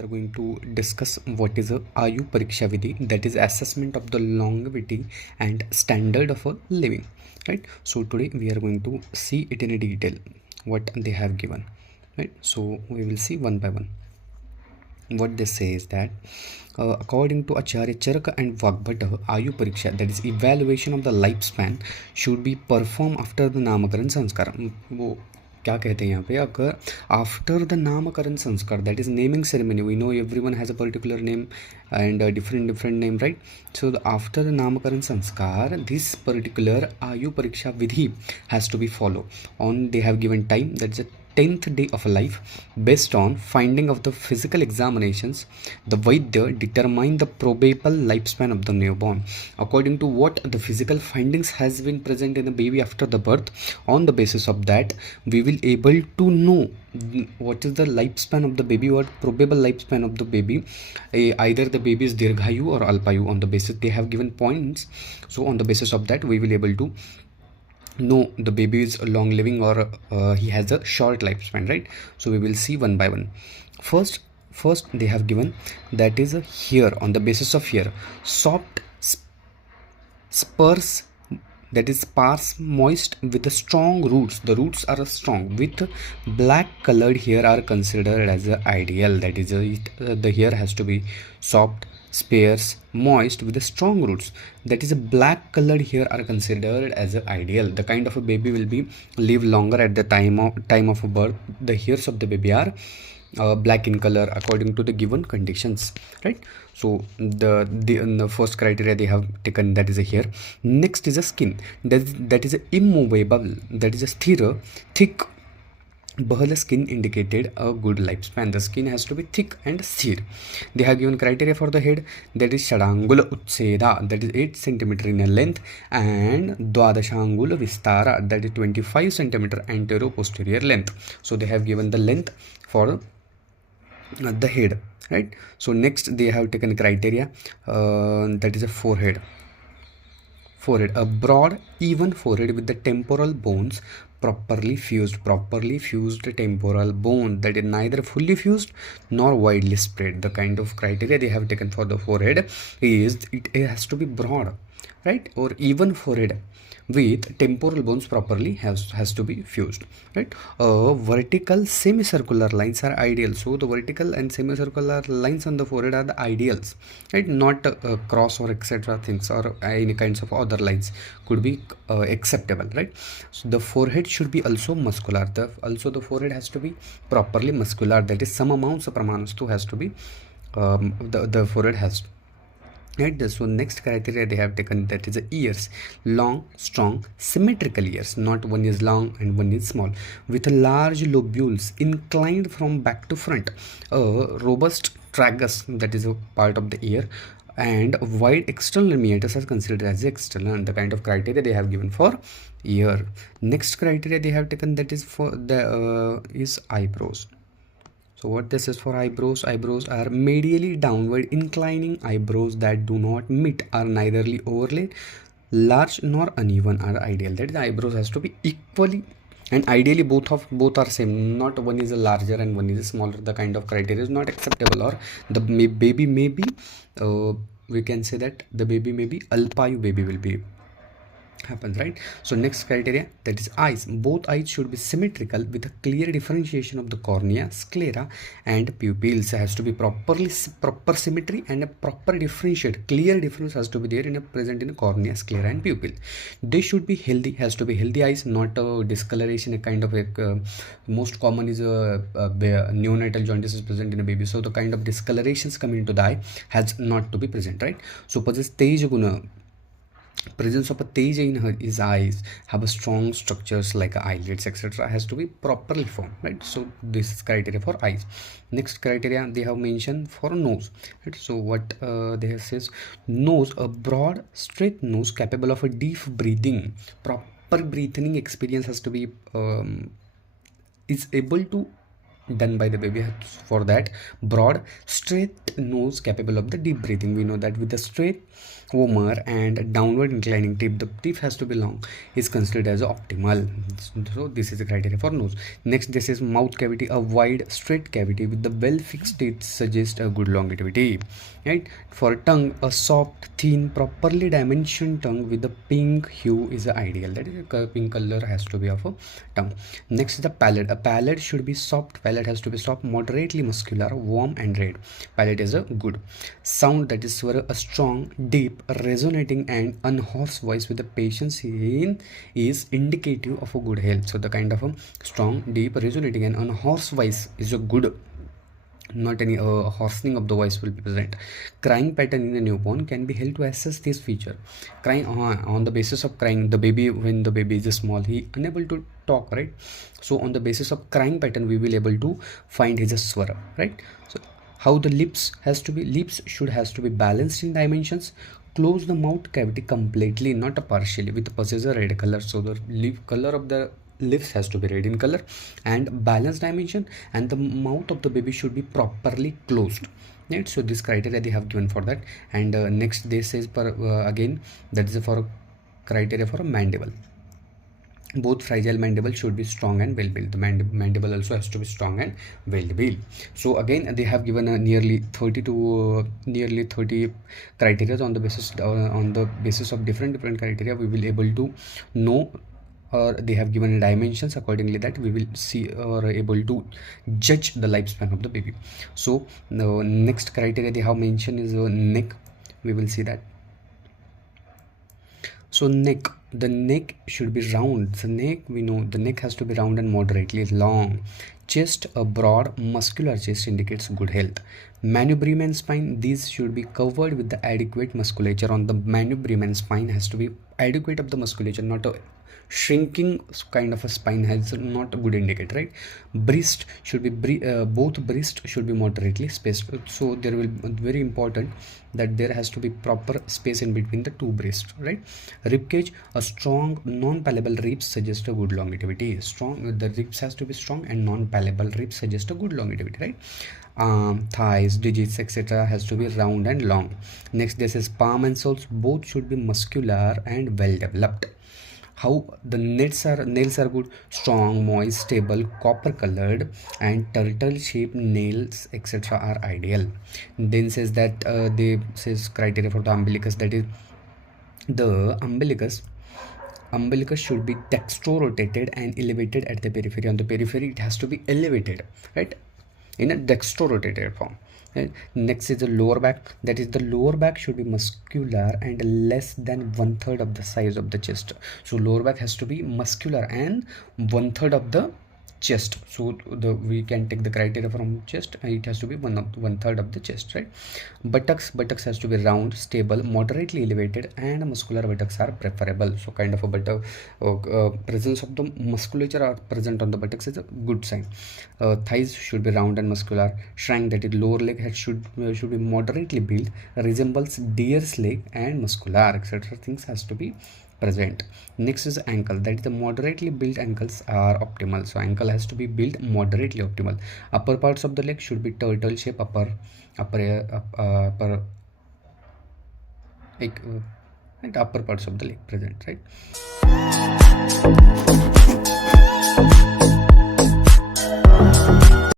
are going to discuss what is a Ayu Pariksha Vidhi, that is assessment of the longevity and standard of a living, right? So today we are going to see it in a detail what they have given, right? So we will see one by one. What they say is that according to Acharya Charaka and Vagbhata, Ayu Pariksha, that is evaluation of the lifespan, should be performed after the Namakaran Sanskar. वो क्या कहते हैं यहाँ पे, अगर after the namkaran sanskar, that is naming ceremony, we know everyone has a particular name and different name, right? So after the Namakaran Sanskar, this particular Ayu Pariksha Vidhi has to be followed. On they have given time, that's the 10th day of life. Based on finding of the physical examinations, the Vaidya determine the probable lifespan of the newborn. According to what the physical findings has been present in the baby after the birth, on the basis of that, we will able to know what is the lifespan of the baby, what probable lifespan of the baby. Either the baby is Dirghayu or Alpayu. On the basis they have given points, so on the basis of that we will able to know the baby is long living or he has a short lifespan, right? So we will see one by one. First they have given that is a hair. On the basis of hair, soft sparse, that is sparse, moist with the strong roots. The roots are strong with black colored hair are considered as a ideal. That is the hair has to be soft, sparse, moist with the strong roots. That is a black colored hair are considered as a ideal. The kind of a baby will be live longer at the time of birth. The hairs of the baby are black in color according to the given conditions, right? So the first criteria they have taken, that is a hair. Next is a skin, that is a immovable, that is a sthira, thick. Bahala skin indicated a good lifespan. The skin has to be thick and sthir. They have given criteria for the head, that is Shadangula Utseda, that is 8 cm in length, and Dwadashangula Vistara, that is 25 cm antero-posterior length. So they have given the length for the head, right? So next they have taken criteria, that is a forehead, a broad even forehead with the temporal bones properly fused temporal bone, that is neither fully fused nor widely spread. The kind of criteria they have taken for the forehead is it has to be broad, right, or even forehead with temporal bones properly has to be fused, right? Vertical semicircular lines are ideal. So the vertical and semicircular lines on the forehead are the ideals, right? Not cross or etc things or any kinds of other lines could be acceptable, right? So the forehead should be also muscular. The forehead has to be properly muscular, that is some amounts of pramanastu has to be the forehead has, right? So next criteria they have taken, that is the ears, long, strong, symmetrical ears, not one is long and one is small, with large lobules inclined from back to front, robust tragus, that is a part of the ear, and wide external meatus is considered as external. And the kind of criteria they have given for ear. Next criteria they have taken, that is for the is eyebrows. So what this is for eyebrows are medially downward inclining eyebrows that do not meet, are neitherly overlaid, large nor uneven are ideal. That is, eyebrows has to be equally and ideally both are same, not one is a larger and one is a smaller. The kind of criteria is not acceptable, or the baby may be we can say that the baby may be Alpayu baby will be happens, right? So next criteria, that is eyes. Both eyes should be symmetrical with a clear differentiation of the cornea, sclera and pupils. Has to be proper symmetry and a proper differentiate, clear difference has to be there in a present in a cornea, sclera and pupil. They should be healthy, has to be healthy eyes, not a discoloration. A kind of a most common is a neonatal jaundice is present in a baby, so the kind of discolorations coming into the eye has not to be present, right? So possess teja guna, presence of a teja in his eyes, have a strong structures like eyelids etc has to be properly formed, right? So this is criteria for eyes. Next criteria they have mentioned for nose, right? So what they have says, nose, a broad straight nose capable of a deep breathing, proper breathing experience has to be is able to done by the baby. For that, broad straight nose capable of the deep breathing. We know that with the straight warmer and downward inclining tip, the tip has to be long, is considered as optimal. So this is the criteria for nose. Next, this is mouth cavity. A wide straight cavity with the well fixed teeth suggests a good longevity, right? For tongue, a soft thin properly dimensioned tongue with the pink hue is ideal. That is, a pink color has to be of a tongue. Next is the palate. A palate should be soft. Palate has to be soft, moderately muscular, warm and red. Palate is a good sound, that is for a strong, deep, resonating and unhoarse voice with the patient's in is indicative of a good health. So the kind of a strong, deep, resonating and unhoarse voice is a good, not any hoarsening of the voice will be present. Crying pattern in a newborn can be helped to assess this feature. Crying on the basis of crying, the baby, when the baby is small, he unable to talk, right? So on the basis of crying pattern, we will able to find his swara, right? So how the lips has to be balanced in dimensions. Close the mouth cavity completely, not partially, with possessor red color. So the lip color of the lips has to be red in color and balanced dimension, and the mouth of the baby should be properly closed, right? So this criteria they have given for that. And next they says again, that is for criteria for a mandible. Both fragile mandible should be strong and well built. The mandible also has to be strong and well built. So again they have given a nearly 30 criteria on the basis of different criteria. We will able to know, or they have given dimensions accordingly, that we will see or able to judge the lifespan of the baby. So the next criteria they have mentioned is neck. We will see that. So neck, the neck should be round. The neck, we know the neck has to be round and moderately long. Chest, a broad muscular chest indicates good health. Manubrium and spine, these should be covered with the adequate musculature. On the manubrium and spine has to be adequate of the musculature, not a shrinking kind of a spine has not a good indicator, right? Breast should be both breast should be moderately spaced. So there will be very important that there has to be proper space in between the two breasts, right? Rib cage, a strong non-palpable ribs suggest a good longevity. The ribs has to be strong and non-palpable ribs suggest a good longevity, right? Thighs, digits, etc. has to be round and long. Next, this is palm and soles, both should be muscular and well developed. How the nails are good, strong, moist, stable, copper colored and turtle shaped nails etc. are ideal. Then says that they says criteria for the umbilicus, that is the umbilicus should be dextro-rotated and elevated at the periphery. On the periphery it has to be elevated, right, in a dextro-rotated form. And next is the lower back, that is the lower back should be muscular and less than 1/3 of the size of the chest. So lower back has to be muscular and 1/3 of the chest. So we can take the criteria from chest, and it has to be 1/3 of the chest, right? Buttocks has to be round, stable, moderately elevated and muscular buttocks are preferable. So kind of a buttock presence of the musculature are present on the buttocks is a good sign. Thighs should be round and muscular. Shank, that is lower leg head should be moderately built, resembles deer's leg and muscular etc. things has to be present. Next is ankle, that is the moderately built ankles are optimal. So ankle has to be built moderately optimal. Upper parts of the leg should be turtle shape, upper like and upper parts of the leg present, right?